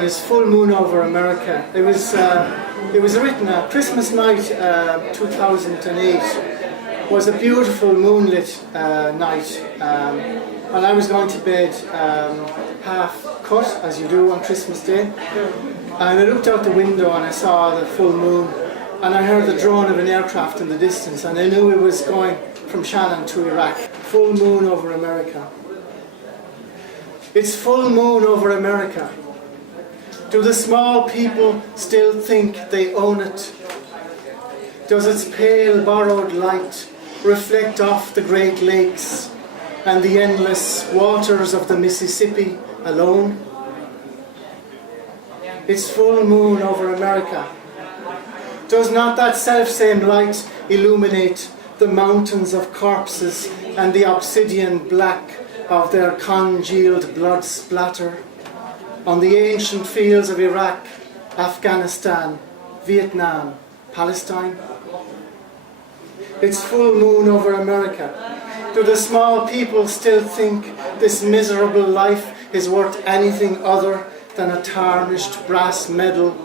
Is Full Moon Over America. It was written Christmas night, 2008. Was a beautiful moonlit night, and I was going to bed half cut, as you do on Christmas Day. And I looked out the window and I saw the full moon, and I heard the drone of an aircraft in the distance, and I knew it was going from Shannon to Iraq. Full moon over America. It's full moon over America. Do the small people still think they own it? Does its pale borrowed light reflect off the Great Lakes and the endless waters of the Mississippi alone? It's full moon over America. Does not that self-same light illuminate the mountains of corpses and the obsidian black of their congealed blood splatter on the ancient fields of Iraq, Afghanistan, Vietnam, Palestine? It's full moon over America. Do the small people still think this miserable life is worth anything other than a tarnished brass medal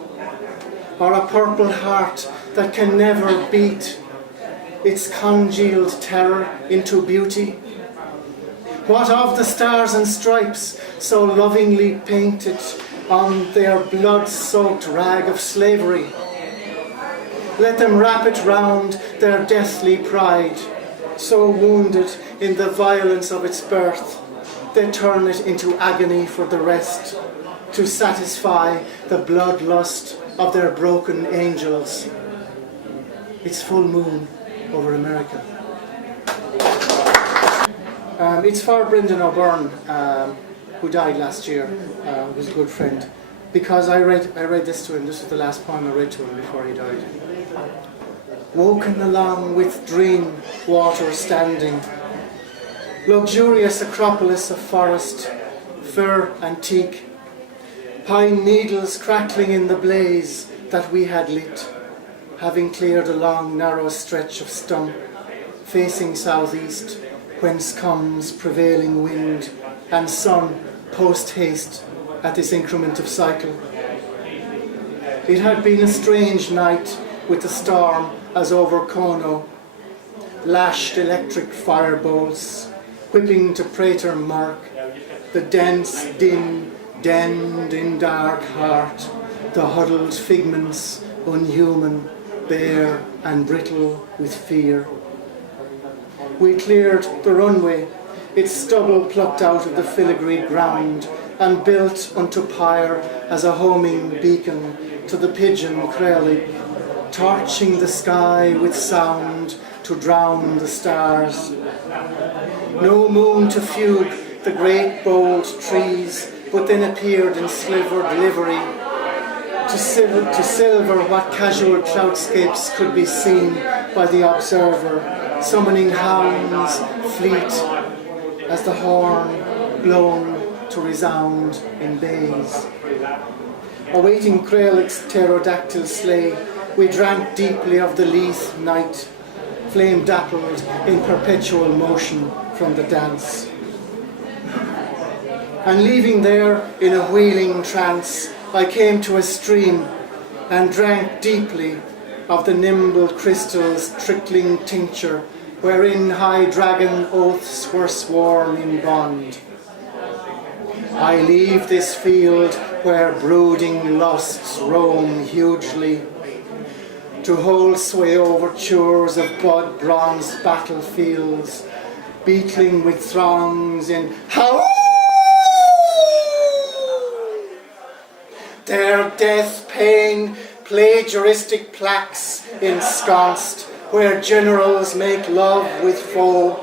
or a purple heart that can never beat its congealed terror into beauty? What of the stars and stripes so lovingly painted on their blood-soaked rag of slavery? Let them wrap it round their deathly pride, so wounded in the violence of its birth, they turn it into agony for the rest, to satisfy the bloodlust of their broken angels. It's full moon over America. It's for Brendan O'Byrne, who died last year, who was a good friend, because I read this to him. This was the last poem I read to him before he died. Woken along with dream water standing, luxurious acropolis of forest, fir antique, pine needles crackling in the blaze that we had lit, having cleared a long narrow stretch of stump facing southeast, whence comes prevailing wind and sun post-haste at this increment of cycle. It had been a strange night with the storm as over Kono, lashed electric firebolts, whipping to Prater Mark, the dense din denned in dark heart, the huddled figments unhuman, bare and brittle with fear. We cleared the runway, its stubble plucked out of the filigree ground, and built unto pyre as a homing beacon to the pigeon Crealig, torching the sky with sound to drown the stars. No moon to fugue the great bold trees, but then appeared in slivered livery to silver what casual cloudscapes could be seen by the observer, summoning hounds fleet as the horn blown to resound in bays. Awaiting Crealig's pterodactyl sleigh, we drank deeply of the Leith night, flame dappled in perpetual motion from the dance. And leaving there in a wheeling trance, I came to a stream and drank deeply of the nimble crystal's trickling tincture, wherein high dragon oaths were sworn in bond. I leave this field where brooding lusts roam hugely, to hold sway over chures of bud bronze battlefields, beetling with throngs in how their death pain plagiaristic plaques ensconced, where generals make love with foe,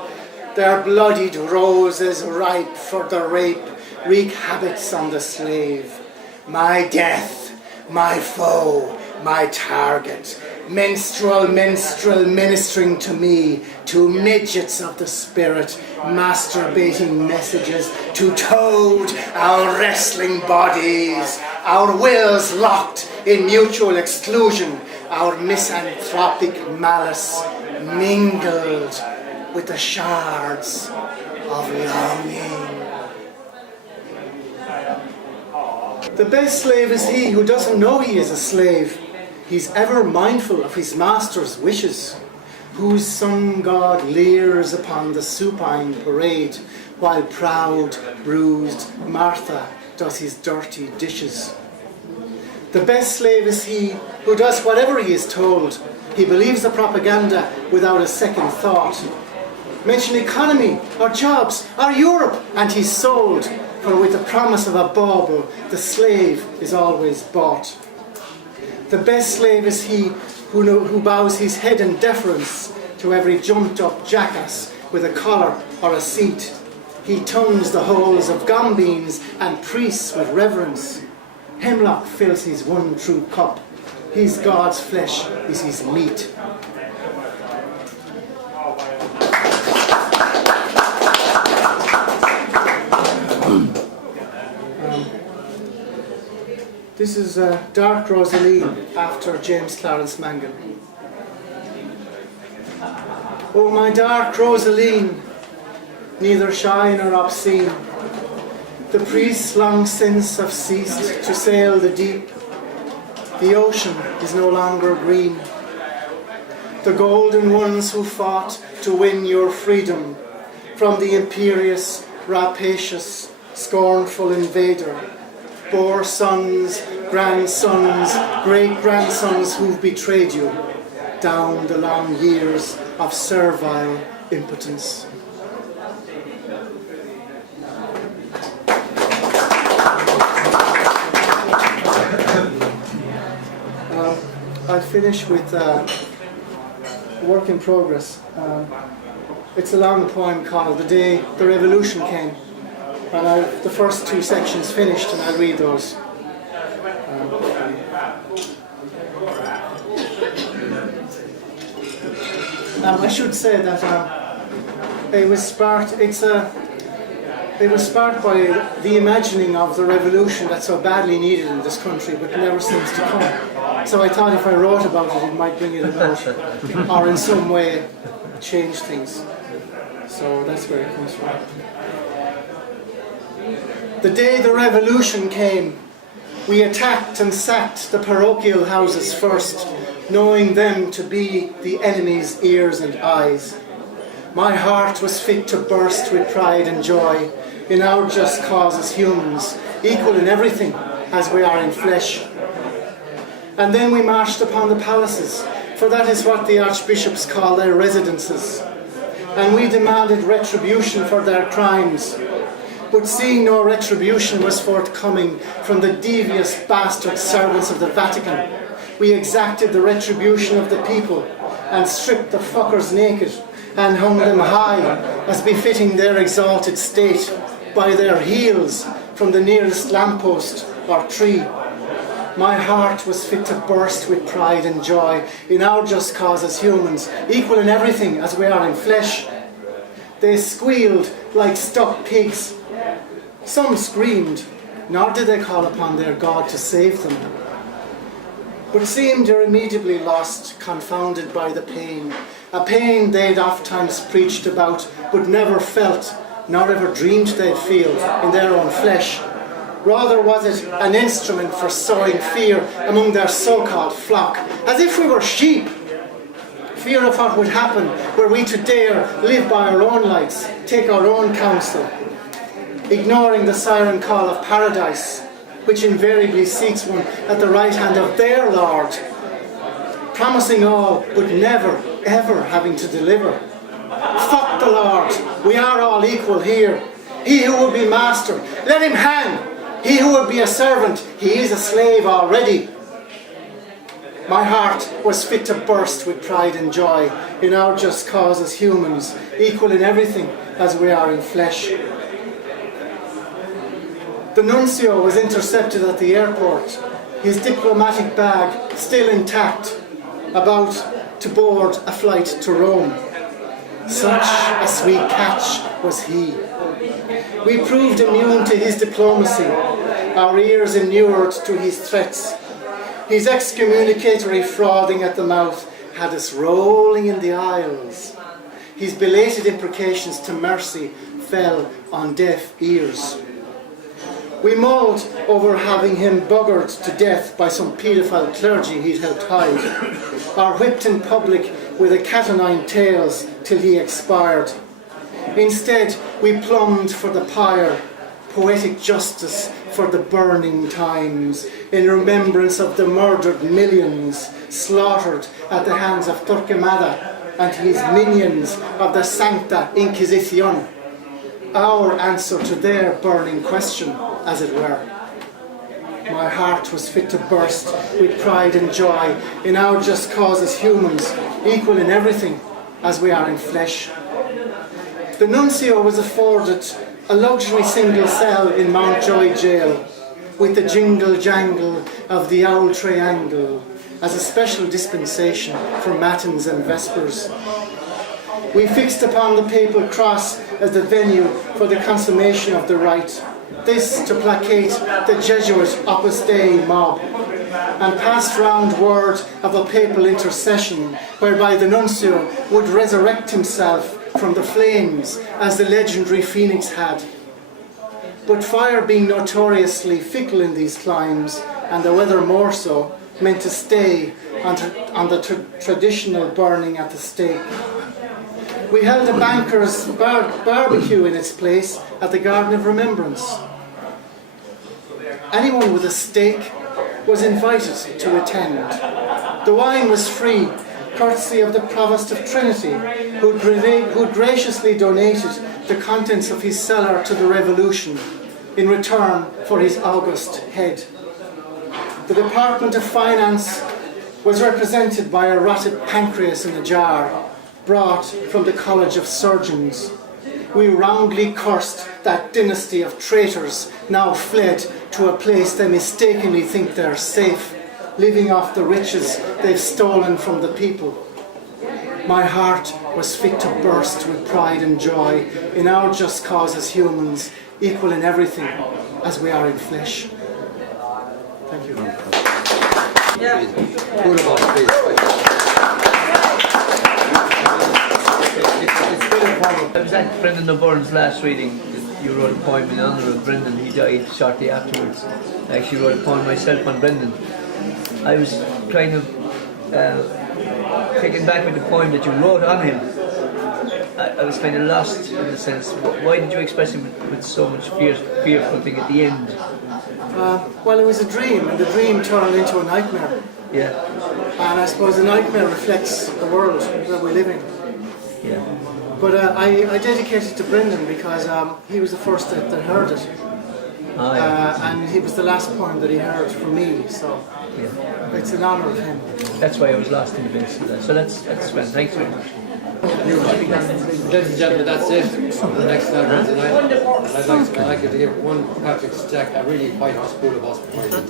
their bloodied roses ripe for the rape wreak habits on the slave. My death, my foe, my target, minstrel ministering to me, to midgets of the spirit, masturbating messages, to toad our wrestling bodies, our wills locked in mutual exclusion, our misanthropic malice mingled with the shards of longing. The best slave is he who doesn't know he is a slave. He's ever mindful of his master's wishes, whose sun god leers upon the supine parade, while proud, bruised Martha does his dirty dishes. The best slave is he who does whatever he is told. He believes the propaganda without a second thought. Mention economy, or jobs, or Europe, and he's sold. For with the promise of a bauble, the slave is always bought. The best slave is he who bows his head in deference to every jumped-up jackass with a collar or a seat. He tongues the holes of gum beans and priests with reverence. Hemlock fills his one true cup. His God's flesh is his meat. This is Dark Rosaline after James Clarence Mangan. Oh, my dark Rosaline, neither shy nor obscene, the priests long since have ceased to sail the deep. The ocean is no longer green. The golden ones who fought to win your freedom from the imperious, rapacious, scornful invader bore sons, grandsons, great-grandsons who've betrayed you down the long years of servile impotence. I finish with work in progress. It's a long poem called The Day the Revolution Came. And the first two sections finished, and I'll read those. I should say that it was sparked. It was sparked by the imagining of the revolution that's so badly needed in this country, but never seems to come. So I thought if I wrote about it, it might bring it about, or in some way change things. So that's where it comes from. The day the revolution came, we attacked and sacked the parochial houses first, knowing them to be the enemy's ears and eyes. My heart was fit to burst with pride and joy in our just cause as humans, equal in everything as we are in flesh. And then we marched upon the palaces, for that is what the archbishops call their residences. And we demanded retribution for their crimes. But seeing no retribution was forthcoming from the devious bastard servants of the Vatican, we exacted the retribution of the people and stripped the fuckers naked and hung them high, as befitting their exalted state, by their heels from the nearest lamppost or tree. My heart was fit to burst with pride and joy in our just cause as humans, equal in everything as we are in flesh. They squealed like stuck pigs. Some screamed, nor did they call upon their God to save them, but seemed irremediably lost, confounded by the pain, a pain they'd oft-times preached about, but never felt, nor ever dreamed they'd feel in their own flesh. Rather was it an instrument for sowing fear among their so-called flock, as if we were sheep. Fear of what would happen were we to dare live by our own lights, take our own counsel, ignoring the siren call of paradise, which invariably seeks one at the right hand of their Lord, promising all, but never, ever having to deliver. Fuck the Lord, we are all equal here. He who would be master, let him hang. He who would be a servant, he is a slave already. My heart was fit to burst with pride and joy in our just cause as humans, equal in everything as we are in flesh. The nuncio was intercepted at the airport, his diplomatic bag still intact, about to board a flight to Rome. Such a sweet catch was he. We proved immune to his diplomacy, our ears inured to his threats. His excommunicatory frothing at the mouth had us rolling in the aisles. His belated imprecations to mercy fell on deaf ears. We mulled over having him buggered to death by some paedophile clergy he'd helped hide, or whipped in public with a cat o' nine tails till he expired. Instead, we plumbed for the pyre, poetic justice for the burning times, in remembrance of the murdered millions slaughtered at the hands of Torquemada and his minions of the Sancta Inquisición. Our answer to their burning question, as it were. My heart was fit to burst with pride and joy in our just cause as humans, equal in everything as we are in flesh. The nuncio was afforded a luxury single cell in Mountjoy jail, with the jingle-jangle of the owl triangle as a special dispensation for matins and vespers. We fixed upon the papal cross as the venue for the consummation of the rite, this to placate the Jesuit Opus Dei mob, and passed round word of a papal intercession whereby the nuncio would resurrect himself from the flames as the legendary Phoenix had. But fire being notoriously fickle in these climes, and the weather more so, meant to stay on the traditional burning at the stake. We held a banker's barbecue in its place at the Garden of Remembrance. Anyone with a stake was invited to attend. The wine was free, courtesy of the Provost of Trinity, who graciously donated the contents of his cellar to the Revolution in return for his august head. The Department of Finance was represented by a rotted pancreas in a jar, brought from the College of Surgeons. We roundly cursed that dynasty of traitors now fled to a place they mistakenly think they're safe, living off the riches they've stolen from the people. My heart was fit to burst with pride and joy in our just cause as humans, equal in everything as we are in flesh. Thank you. Yeah. I was at Brendan O'Byrne's last reading. You wrote a poem in honour of Brendan. He died shortly afterwards. I actually wrote a poem myself on Brendan. I was kind of taken back with the poem that you wrote on him. I was kind of lost in a sense. Why did you express him with so much fearful thing at the end? Well, it was a dream, and the dream turned into a nightmare. Yeah. And I suppose the nightmare reflects the world that we live in. Yeah. But I dedicated it to Brendan because he was the first that heard it. Oh, yeah. And he was the last poem that he heard from me, so Yeah. it's an honour of him. That's why I was lost in the base of that. So that's fine. Thanks very much. Ladies and gentlemen, that's it for the next program tonight. I'd like you to give one Patrick Stack a really Whitehouse School of Hospitality.